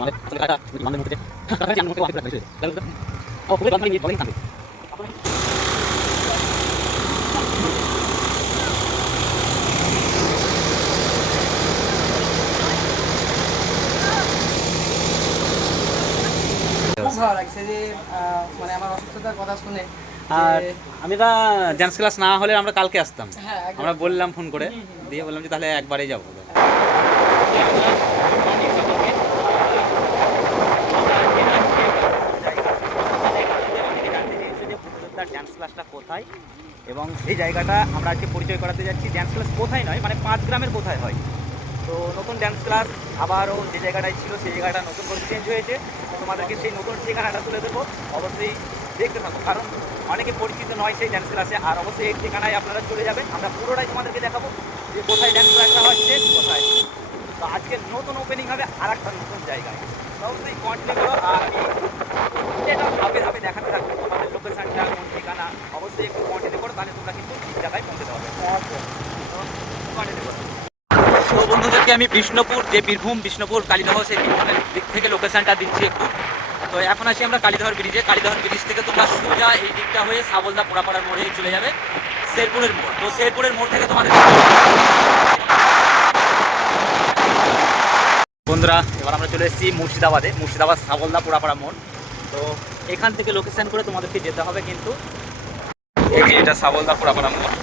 ভালো লাগছে যে মানে আমার অসুস্থতার কথা শুনে। আর আমি তো ডান্স ক্লাস না হলে আমরা কালকে আসতাম, হ্যাঁ, আমরা বললাম ফোন করে, দিয়ে বললাম যে তাহলে একবারেই যাবো। ডান্স ক্লাসটা কোথায় এবং সেই জায়গাটা আমরা আজকে পরিচয় করাতে যাচ্ছি। ডান্স ক্লাস কোথায় নয়, মানে 5 গ্রামের কোথায় হয়। তো নতুন ডান্স ক্লাস আবারও যে জায়গাটায় ছিল সেই জায়গাটা নতুন করে চেঞ্জ হয়েছে। তোমাদেরকে সেই নতুন ঠিকানাটা তুলে দেবো, অবশ্যই দেখতে থাকো, কারণ অনেকে পরিচিত নয় সেই ডান্স ক্লাসে। আর অবশ্যই এই ঠিকানায় আপনারা চলে যাবেন, আমরা পুরোটাই তোমাদেরকে দেখাবো যে কোথায় ডান্স ক্লাসটা হচ্ছে, কোথায়। তো আজকে নতুন ওপেনিং হবে আর একটা নতুন জায়গায়, অবশ্যই কন্টিনিউ করো। আর এটা ধাপে ধাপে দেখাতে থাকবে তোমাদের লোকেশানটা, কোন ঠিকানা, অবশ্যই একটু কন্টিনিউ করো, তাহলে তোমরা কিন্তু ঠিক জায়গায় পৌঁছতে হবে। কন্টিনিউ করো। তো বন্ধুদেরকে আমি বিষ্ণুপুর, যে বীরভূম বিষ্ণুপুর কালীদহ, সেই বীরভূমের দিক থেকে লোকেশানটা দিচ্ছি একটু। তো এখন আছি আমরা কালীদহর ব্রিজে। কালীদহর ব্রিজ থেকে তোমরা সোজা এই দিকটা হয়ে সাবলদা পোড়াপাড়ার মোড়ে চলে যাবে, শেরপুরের মোড়। তো শেরপুরের মোড় থেকে তোমাদের বন্ধুরা এবার আমরা চলে এসেছি মুর্শিদাবাদে, মুর্শিদাবাদ সাবলদা পোড়াপাড়া মোড়। তো এখান থেকে লোকেশান করে তোমাদেরকে যেতে হবে, কিন্তু এটা সাবলদা পোড়াপাড়া মোড়।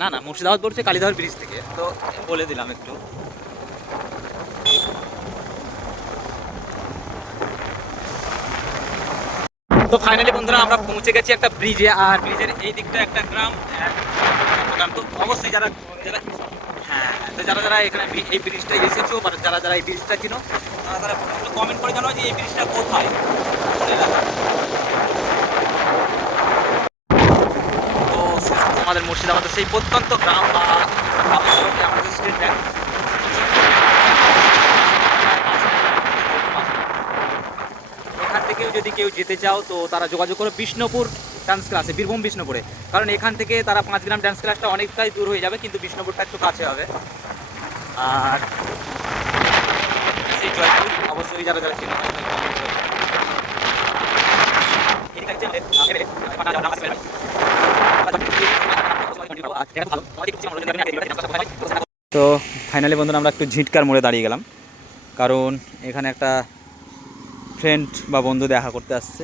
না না, মুর্শিদাবাদ পড়ছে কালীদহর ব্রিজ থেকে, তো বলে দিলাম একটু। তো ফাইনালি বন্ধুরা আমরা পৌঁছে গেছি একটা ব্রিজে, আর ব্রিজের এই দিকটা একটা গ্রাম। তো অবশ্যই যারা যারা হ্যাঁ, তো যারা যারা এখানে এই ব্রিজটা এসেছো বা যারা যারা এই ব্রিজটা চিনো, তারা তারা একটু কমেন্ট করে জানো যে এই ব্রিজটা কোথায়। তো আমাদের মুর্শিদাবাদের সেই প্রত্যন্ত গ্রাম বা আমাদের স্টেট ব্যাংক, এখান থেকেও যদি কেউ যেতে চাও তো তারা যোগাযোগ করো বিষ্ণুপুর ডান্স ক্লাসে, বীরভূম বিষ্ণুপুরে। কারণ এখান থেকে তারা 5 গ্রাম ডান্স ক্লাসটা অনেকটাই দূর হয়ে যাবে, কিন্তু বিষ্ণুপুরটা একটু কাছে হবে। আর সেই জয়পুর অবশ্যই যারা যারা ছিল। তো ফাইনালি বন্ধুরা আমরা একটু ঝিটকার মোড়ে দাঁড়িয়ে গেলাম, কারণ এখানে একটা ফ্রেন্ড বা বন্ধু দেখা করতে আসছে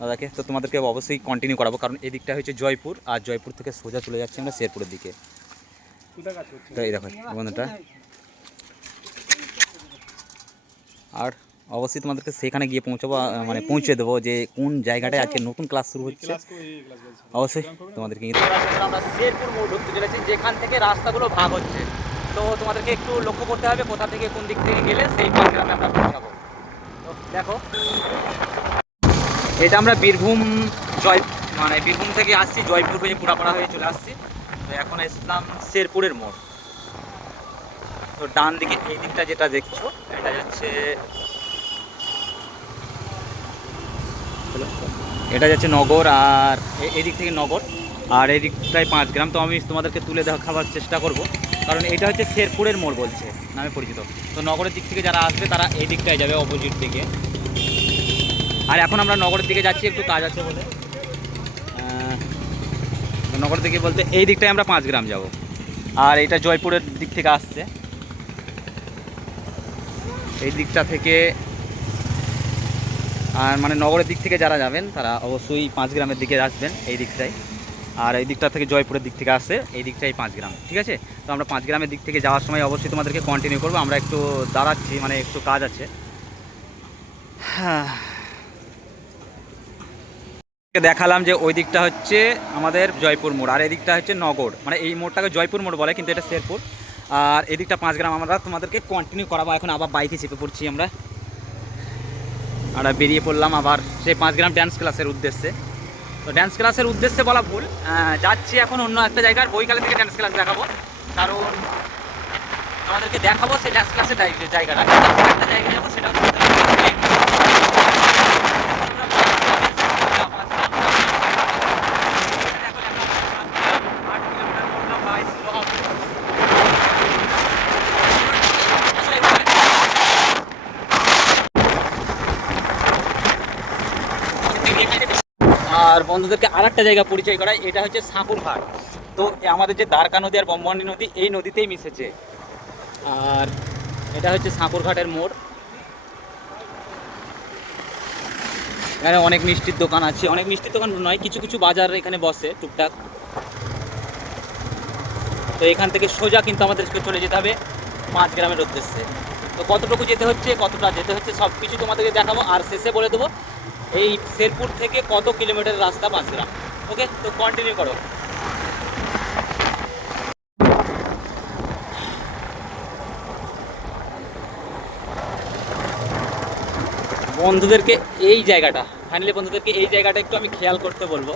দাদাকে। তো তোমাদেরকে অবশ্যই কন্টিনিউ করাবো, কারণ এই দিকটা হচ্ছে জয়পুর, আর জয়পুর থেকে সোজা চলে যাচ্ছি আমরা শেরপুরের দিকে। তো এই দেখো বন্ধুটা, আর অবশ্যই তোমাদেরকে সেখানে গিয়ে পৌঁছাবো, মানে পৌঁছে দেবো যে কোন জায়গাটায় আজকে নতুন ক্লাস শুরু হচ্ছে। অবশ্যই তোমাদেরকে আমরা শেরপুর মোড় ঢুকতে চলেছি, যেখান থেকে রাস্তাগুলো ভাগ হচ্ছে। তো তোমাদেরকে একটু লক্ষ্য করতে হবে কোথা থেকে কোন দিক থেকে গেলে সেই গ্রামে আমরা পৌঁছাবো। তো দেখো, এটা আমরা বীরভূম মানে বীরভূম থেকে আসছি, জয়পুর হয়ে পুরাপাড়া হয়ে চলে আসছি। তো এখন আসলাম শেরপুরের মোড়। তো ডান দিকে এই দিকটা যেটা দেখছো এটা যাচ্ছে, এটা যাচ্ছে নগর, আর এই দিক থেকে নগর, আর এই দিকটায় 5 গ্রাম। তো আমি তোমাদেরকে তুলে দেখাবার চেষ্টা করব, কারণ এটা হচ্ছে শেরপুরের মোড় বলছে নামে পরিচিত। তো নগরের দিক থেকে যারা আসবে তারা এই দিকটায় যাবে, অপোজিট দিকে। আর এখন আমরা নগরের দিকে যাচ্ছি, একটু কাজ আছে বলে। নগরের দিকে বলতে এই দিকটায় আমরা 5 গ্রাম যাব, আর এটা জয়পুরের দিক থেকে আসছে এই দিকটা থেকে। আর মানে নগরের দিক থেকে যারা যাবেন তারা অবশ্যই 5 গ্রামের দিকে আসবেন এই দিকটায়, আর এই দিকটা থেকে জয়পুরের দিক থেকে আসছে এই দিকটাই 5 গ্রাম, ঠিক আছে। তো আমরা 5 গ্রামের দিক থেকে যাওয়ার সময় অবশ্যই তোমাদেরকে কন্টিনিউ করবো। আমরা একটু দাঁড়াচ্ছি, মানে একটু কাজ আছে। হ্যাঁ, দেখালাম যে ওই দিকটা হচ্ছে আমাদের জয়পুর মোড়, আর এই দিকটা হচ্ছে নগর, মানে এই মোড়টাকে জয়পুর মোড় বলে, কিন্তু এটা শেরপুর। আর এদিকটা 5 গ্রাম আমরা তোমাদেরকে কন্টিনিউ করাবো। এখন আবার বাইকে চেপে পড়ছি আমরা বেরিয়ে পড়লাম আবার সেই 5 গ্রাম ড্যান্স ক্লাসের উদ্দেশ্যে। তো ড্যান্স ক্লাসের উদ্দেশ্যে বলা ভুল, যাচ্ছি এখন অন্য একটা জায়গার, বইকালে থেকে ড্যান্স ক্লাস দেখাবো, কারণ আমাদেরকে দেখাবো সেই ড্যান্স ক্লাসের জায়গাটা, একটা জায়গায় যাবো সেটা বন্ধুদেরকে আর একটা জায়গা পরিচয় করাই, এটা হচ্ছে সাঁকুর ঘাট। তো আমাদের যে দ্বারকা নদী আর ব্রহ্মণী নদী এই নদীতেই মিশেছে। আর এটা হচ্ছে সাঁকুর ঘাটের মোড়। এখানে অনেক মিষ্টির দোকান আছে, অনেক মিষ্টির দোকান নয়, কিছু কিছু বাজার এখানে বসে টুকটাক। তো এখান থেকে সোজা কিন্তু আমাদেরকে চলে যেতে হবে 5 গ্রামের উদ্দেশ্যে। তো কতটুকু যেতে হচ্ছে, কতটা যেতে হচ্ছে সব কিছু তোমাদেরকে দেখাবো, আর শেষে বলে দেবো এই শেরপুর থেকে কত কিলোমিটার রাস্তা 5 গ্রাম। ওকে, তো কন্টিনিউ করো। বন্ধুদেরকে এই জায়গাটা, ফাইনালি বন্ধুদেরকে এই জায়গাটা একটু আমি খেয়াল করতে বলবো,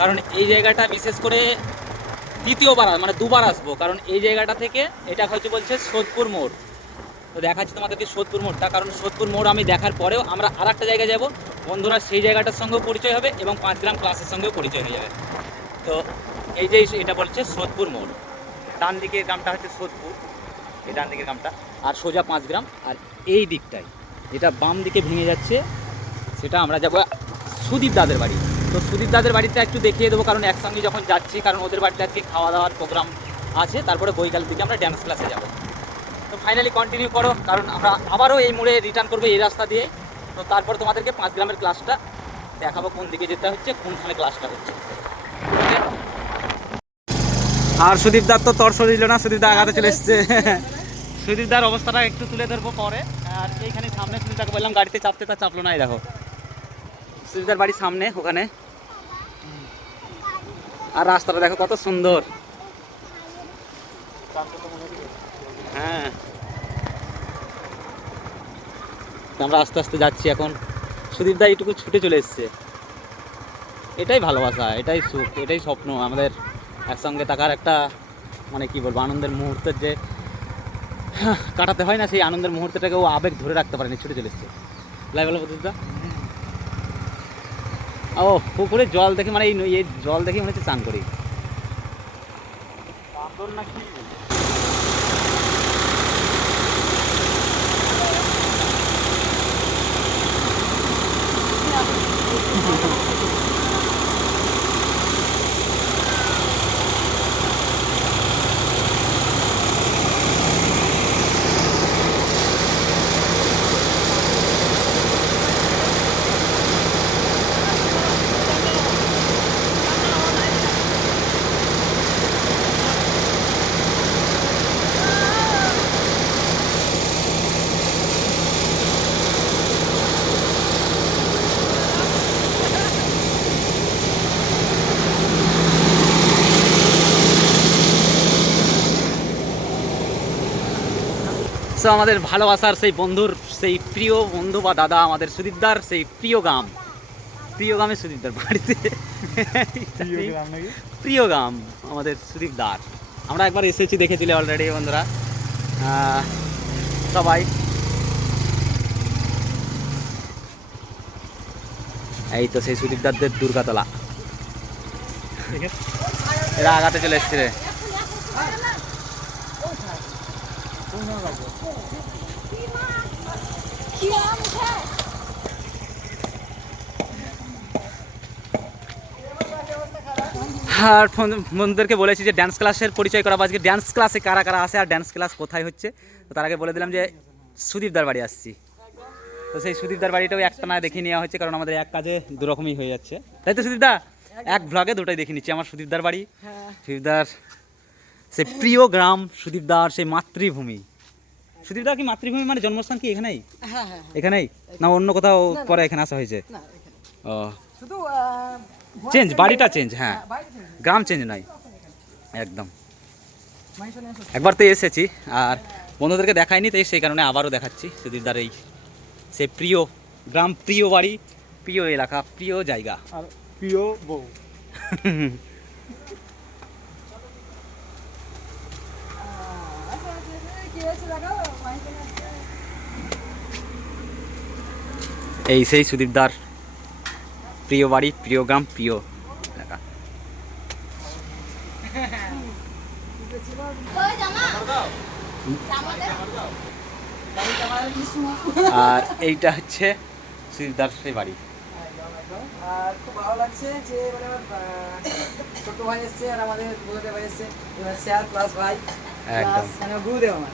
কারণ এই জায়গাটা বিশেষ করে দ্বিতীয়বার মানে দুবার আসবো, কারণ এই জায়গাটা থেকে এটা হচ্ছে বলছে সোদপুর মোড়। তো দেখাচ্ছি তোমাদেরকে সোদপুর মোড়টা, কারণ সোদপুর মোড় আমি দেখার পরেও আমরা আর একটা জায়গায় যাব, বন্ধুরা সেই জায়গাটার সঙ্গেও পরিচয় হবে এবং 5 গ্রাম ক্লাসের সঙ্গেও পরিচয় হয়ে যাবে। তো এই যে এটা বলছে সোদপুর মোড়, ডান দিকের গ্রামটা হচ্ছে সোদপুর, এই ডান দিকের গ্রামটা, আর সোজা 5 গ্রাম। আর এই দিকটায় যেটা বাম দিকে ভেঙে যাচ্ছে সেটা আমরা যাবো সুদীপ দাদের বাড়ি। তো সুদীপ দাদের বাড়িতে একটু দেখিয়ে দেবো, কারণ একসঙ্গে যখন যাচ্ছি, কারণ ওদের বাড়িতে আজকে খাওয়া দাওয়ার প্রোগ্রাম আছে, তারপরে বৈকাল দিকে আমরা ড্যান্স ক্লাসে যাব। তো ফাইনালি কন্টিনিউ করো, কারণ আমরা আবারও এই মোড়ে রিটার্ন করবো এই রাস্তা দিয়ে। তো তারপর তোমাদেরকে 5 গ্রামের ক্লাসটা দেখাবো, কোন দিকে যেতে হচ্ছে, কোনখানে ক্লাসটা হচ্ছে। আর সুদীপ দার তো তর্স দিল না, সুদীপ দা আগাতে চলে এসছে। সুদীপ দার অবস্থাটা একটু তুলে ধরবো পরে। আর এইখানে সামনে সুদীপ দাকে বললাম গাড়িতে চাপতে, তা চাপলো না। এই দেখো সুদীপ দার বাড়ির সামনে ওখানে, আর রাস্তাটা দেখো কত সুন্দর। হ্যাঁ, আমরা আস্তে আস্তে যাচ্ছি এখন। সুদীপ দা এইটুকু ছুটে চলে এসছে, এটাই ভালোবাসা, এটাই সুখ, এটাই স্বপ্ন আমাদের একসঙ্গে থাকার একটা, মানে কি বলবো, আনন্দের মুহূর্তের যে কাটাতে হয় না, সেই আনন্দের মুহূর্তটাকে ও আবেগ ধরে রাখতে পারেনি, ছুটে চলে এসছে। লাই বলো সুদীপ দা। ও পুকুরে জল দেখে, মানে এই জল দেখে মনে হচ্ছে চান করি। সো আমাদের ভালোবাসার সেই বন্ধুর, সেই প্রিয় বন্ধু বা দাদা আমাদের সুদীপদার সেই প্রিয় গ্রামে সুদীপদার বাড়িতে, প্রিয় গ্রাম আমাদের সুদীপদার। আমরা একবার এসেছি, দেখেছিলে অলরেডি বন্ধুরা সবাই। এই তো সেই সুদীপদারদের দুর্গাতলা, এরা আগাতে চলে এসছে রে। আর বন্ধুদেরকে বলেছি যে ড্যান্স ক্লাসের পরিচয় করা, আজকে ড্যান্স ক্লাসে কারা কারা আসে আর ড্যান্স ক্লাস কোথায় হচ্ছে। তো তার আগে বলে দিলাম যে সুদীপদার বাড়ি আসছি। তো সেই সুদীপদার বাড়িটাও একটা না দেখিয়ে নেওয়া হচ্ছে, কারণ আমাদের এক কাজে দুরকমই হয়ে যাচ্ছে, তাই তো সুদীপদা? এক ভ্লগে দুটোই দেখে নিচ্ছি, আমার সুদীপদার বাড়ি, সুদীপদার সেই প্রিয় গ্রাম, সুদীপদার সেই মাতৃভূমি। সুদীপদার কি মাতৃভূমি মানে জন্মস্থান কি এখানেই? এখানেই না অন্য কোথাও পরে এখানে আসা হয়েছে? ও চেঞ্জ, বাড়িটা চেঞ্জ, হ্যাঁ গ্রাম চেঞ্জ নয় একদম। একবার তো এসেছি আর বন্ধুদেরকে দেখাইনি, তাই সেই কারণে আবারও দেখাচ্ছি সুদীপদার এই সে প্রিয় গ্রাম, প্রিয় বাড়ি, প্রিয় এলাকা, প্রিয় জায়গা আর প্রিয় বউ। এই সেই সুদীপদার প্রিয় বাড়ি, প্রিয় গ্রাম, প্রিয় এলাকা। আর এইটা হচ্ছে সুদীপদার সেই বাড়ি। আর খুব ভালো লাগছে যে মানে আমার ছোট ভাই এসছে আর আমাদের গুরুদেব ভাই এসছে, এবার স্যার প্লাস ভাই একদম। প্লাস মানে গুরুদেব আমার।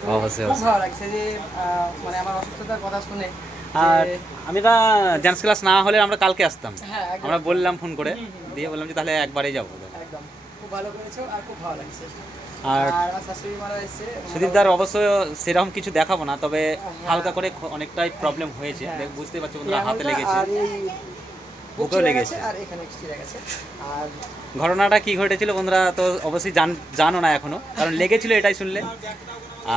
তো অবশ্যই, খুব অবশ্যই। ভালো লাগছে যে মানে আমার অসুস্থতার কথা শুনে আর যে আমি তো ডান্স ক্লাস না হলে আমরা কালকে আসতাম, হ্যাঁ একদম আমরা বললাম ফোন করে, হুম, হুম, হুম। দিয়ে বললাম যে তাহলে একবারেই যাবো। একদম খুব ভালো করেছো আর খুব ভালো লাগছে। আর আর আমার শাশুড়ি মারা এসছে, সুদীপদার অবশ্য সেরকম কিছু দেখাবো না, তবে হ্যাঁ। হালকা করে অনেকটাই প্রবলেম হয়েছে, হ্যাঁ। বুঝতেই পারছো এই বন্ধুরা, হাতে আঙুলটা লেগেছে, আর এই বুক বুকেও চিরে লেগেছে। গেছে আর এখানে চিরে গেছে। আর ঘটনাটা কি ঘটেছিল বন্ধুরা তো অবশ্যই জানো না এখনো, কারণ লেগেছিল এটাই শুনলে।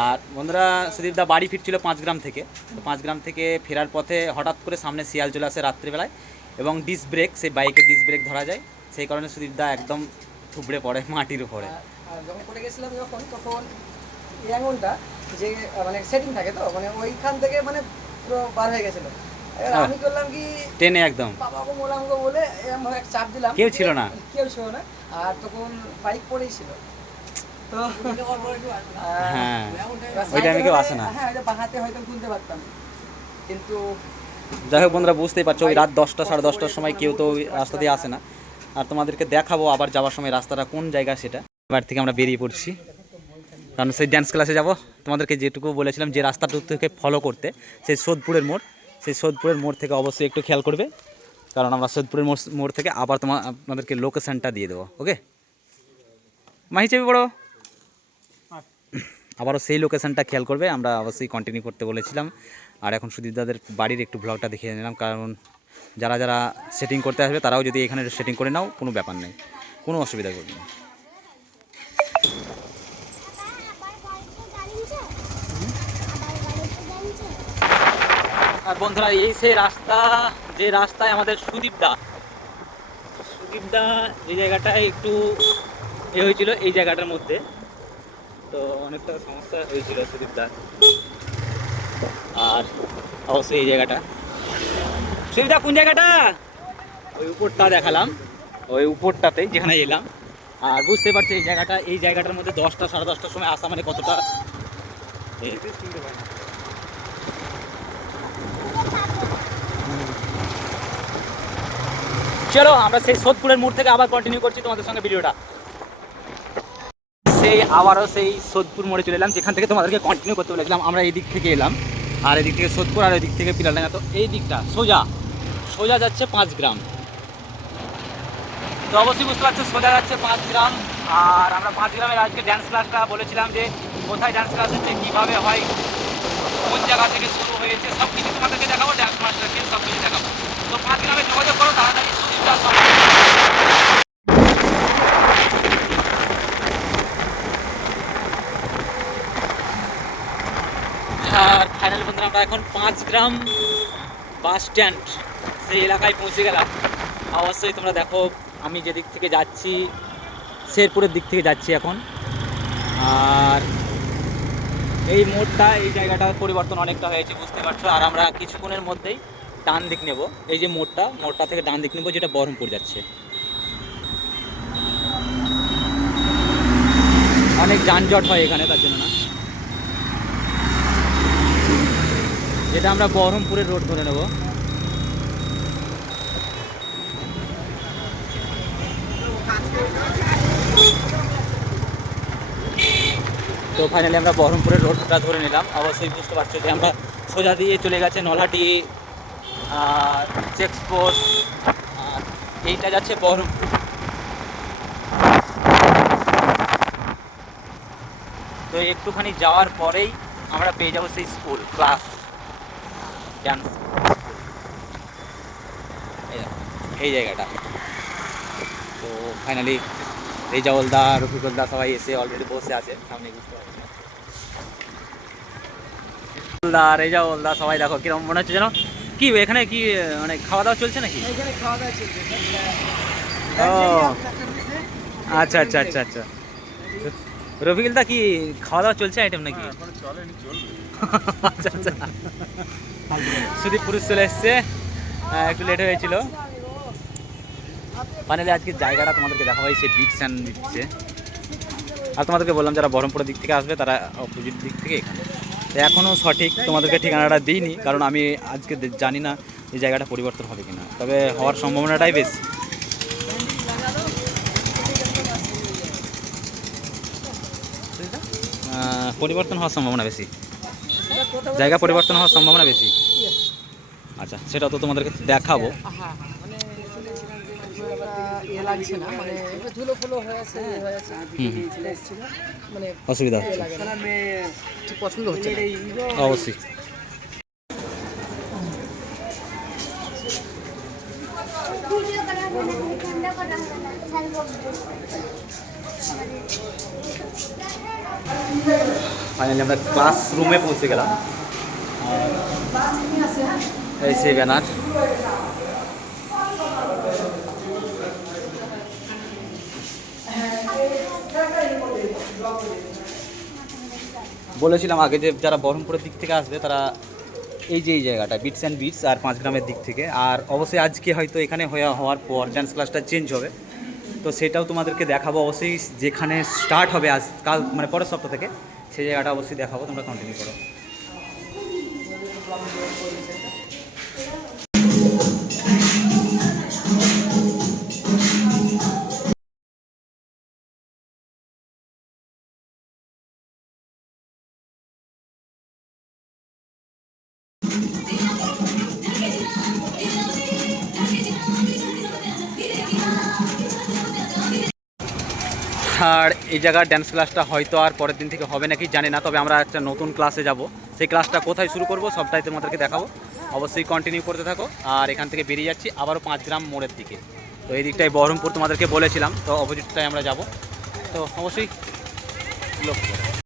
আর বন্ধুরা সুদীপদা বাড়ি ফিরছিল 5 গ্রাম থেকে, তো 5 গ্রাম থেকে ফেরার পথে হঠাৎ করে সামনে শিয়াল চলে আসে রাত্রিবেলায়, এবং ডিস্ক ব্রেক, সেই বাইকের ডিস্ক ব্রেক ধরা যায়, সেই কারণে সুদীপদা একদম থুবড়ে পড়ে মাটির উপরে। আর যখন পড়ে গেছিলাম তখন এই আঙুলটা যে মানে সেটিং থাকে তো মানে ওইখান থেকে মানে পুরো বার হয়ে গেছিল। এবার হ্যাঁ। আমি করলাম কি টেনে একদম, বাবাকে মোলামকে বলে এরকম ভাবে এক চাপ দিলাম, কেউ ছিল না। কেউ ছিল না। আর তখন বাইক পড়েই ছিল তো হ্যাঁ, এবার ওই টাইমে কেউ সাইকেল আসে না। হ্যাঁ ওইটা বাহাতে হয়তো তুলতে পারতাম, কিন্তু যাই হোক বন্ধুরা, বুঝতেই পারছো ওই রাত 10টা সাড়ে 10টার সময় কেউ তো ওই রাস্তা দিয়ে আসে না। আর তোমাদেরকে দেখাবো আবার যাওয়ার সময় রাস্তাটা কোন জায়গা সেটা। এবার থেকে আমরা বেরিয়ে পড়ছি, কারণ সেই ডান্স ক্লাসে যাব। তোমাদেরকে যেটুকু বলেছিলাম যে রাস্তাটুকু থেকে ফলো করতে, সেই সোদপুরের মোড়, সেই সোদপুরের মোড় থেকে অবশ্যই একটু খেয়াল করবে, কারণ আমরা সোদপুরের মোড় থেকে আবার আপনাদেরকে লোকেশানটা দিয়ে দেবো। ওকে মাহি চেপে পড়ো, আবারও সেই লোকেশানটা খেয়াল করবে। আমরা অবশ্যই কন্টিনিউ করতে বলেছিলাম। আর এখন সুদীপদাদের বাড়ির একটু ব্লগটা দেখিয়ে নিলাম, কারণ যারা যারা সেটিং করতে আসবে তারাও যদি এখানে সেটিং করে নাও, কোনো ব্যাপার নেই, কোনো অসুবিধা করবে না। আর বন্ধুরা এই সেই রাস্তা, যে রাস্তায় আমাদের সুদীপদা এই জায়গাটায় একটু হয়েছিল, এই জায়গাটার মধ্যে তো অনেকটা সমস্যা হয়েছিল সুদীপদার। আর অবশ্যই এই জায়গাটা, সুদীপদা কোন জায়গাটা, ওই উপরটা দেখালাম, ওই উপরটাতেই যেখানে এলাম। আর বুঝতে পারছি এই জায়গাটার মধ্যে 10টা সাড়ে 10টার সময় আসা মানে কতটা চলো আমরা সেই সোদপুরের মোড় থেকে আবার কন্টিনিউ করছি তোমাদের সঙ্গে ভিডিওটা। সেই আবারও সেই সোদপুর মোড়ে চলে এলাম, যেখান থেকে তোমাদেরকে কন্টিনিউ করতে বলেছিলাম। আমরা এই দিক থেকে এলাম, আর এদিক থেকে সোদপুর, আর ওই দিক থেকে পিলারডাঙ্গা। তো এই দিকটা সোজা যাচ্ছে 5 গ্রাম। তো অবশ্যই বুঝতে পারছো সোজা যাচ্ছে 5 গ্রাম। আর আমরা 5 গ্রামের আজকে ড্যান্স ক্লাসটা বলেছিলাম যে কোথায় ড্যান্স ক্লাস হচ্ছে, কীভাবে হয়, কোন জায়গা থেকে শুরু হয়েছে, সব কিছু তোমাদেরকে দেখাবো, ড্যান্স মাস্টারকে সব কিছু দেখাবো। তো 5 গ্রামে যোগাযোগ করো তাড়াতাড়ি সুদীপদা সব। আর ফাইনালি বন্ধুরা আমরা এখন 5 গ্রাম বাস স্ট্যান্ড সেই এলাকায় পৌঁছে গেলাম। অবশ্যই তোমরা দেখো আমি যেদিক থেকে যাচ্ছি, শেরপুরের দিক থেকে যাচ্ছি এখন। আর এই মোড়টা, এই জায়গাটার পরিবর্তন অনেকটা হয়েছে বুঝতে পারছো। আর আমরা কিছুক্ষণের মধ্যেই ডান দিক নেব, এই যে মোড়টা থেকে ডান দিক নেব, যেটা বহরমপুর যাচ্ছে। অনেক যানজট হয় এখানে, তার জন্য না, যেটা আমরা বহরমপুরের রোড ধরে নেব। তো ফাইনালি আমরা বহরমপুরের রোডটা ধরে নিলাম। অবশ্যই বুঝতে পারছো যে আমরা সোজা দিয়ে চলে গেছে নলহাটি, চেকপোস্ট, আর এইটা যাচ্ছে বহরমপুর। তো একটুখানি যাওয়ার পরেই আমরা পেয়ে যাবো সেই স্কুল ক্লাস ডান্স, এই জায়গাটা। তো ফাইনালি রেজাউলদা, রফিকুলদা সবাই এসে অলরেডি বসে আছে সামনে, বুঝতে পারছি। রেজাউলদা সবাই দেখো কিরকম মনে হচ্ছে যেন কি এখানে কি মানে খাওয়া দাওয়া চলছে নাকি? এখানে খাওয়া দাওয়া চলছে। ও আচ্ছা আচ্ছা আচ্ছা আচ্ছা, রফিকুলদা কি খাওয়া দাওয়া চলছে আইটেম নাকি? আচ্ছা আচ্ছা, সুদীপ পুরুষ চলে এসছে, একটু লেট হয়েছিল। ফাইনালি আজকে জায়গাটা তোমাদেরকে দেখাবো, সেই বিট স্যান্ড দিচ্ছে। আর তোমাদেরকে বললাম যারা বহরমপুরের দিক থেকে আসবে তারা অপোজিট দিক থেকে এখানে। তো এখনও সঠিক তোমাদেরকে ঠিকানাটা দিইনি, কারণ আমি আজকে জানি না এই জায়গাটা পরিবর্তন হবে কিনা, তবে হওয়ার সম্ভাবনাটাই বেশি। পরিবর্তন হওয়ার সম্ভাবনা বেশি, জায়গা পরিবর্তন হওয়ার সম্ভাবনা বেশি। আচ্ছা, সেটা তো তোমাদেরকে দেখাবো। হ্যাঁ মানে শুনেছিলাম যে খুব একটা ইয়ে লাগছে না, মানে ধুলো ফুলো হয়ে আছে হয়ে আছে মানে অসুবিধা হচ্ছে, লাগে না, ঠিক পছন্দ হচ্ছে না। অবশ্যই। ফাইনালি আমরা ক্লাসরুমে পৌঁছে গেলাম। এই সেই ব্যানার, বলেছিলাম আগে যে যারা বহরমপুরের দিক থেকে আসবে তারা এই যে এই জায়গাটা বিটস অ্যান্ড বিটস আর 5 গ্রামের দিক থেকে, আর অবশ্যই আজকে হয়তো এখানে হওয়ার পর ডান্স ক্লাসটা চেঞ্জ হবে, তো সেটাও তোমাদেরকে দেখাবো অবশ্যই। যেখানে স্টার্ট হবে আজ কাল মানে পরের সপ্তাহ থেকে, সেই জায়গাটা অবশ্যই দেখাবো, তোমরা কন্টিনিউ করো। আর এই জায়গার ড্যান্স ক্লাসটা হয়তো আর পরের দিন থেকে হবে নাকি জানি না, তবে আমরা একটা নতুন ক্লাসে যাব, সেই ক্লাসটা কোথায় শুরু করব সবটাই তোমাদেরকে দেখাবো, অবশ্যই কন্টিনিউ করতে থাকো। আর এখান থেকে বেরিয়ে যাচ্ছি আবারও 5 গ্রাম মোড়ের দিকে, তো এই দিকটাই বহরমপুর তোমাদেরকে বলেছিলাম, তো অপোজিটটাই আমরা যাব, তো অবশ্যই লক্ষ্য করো।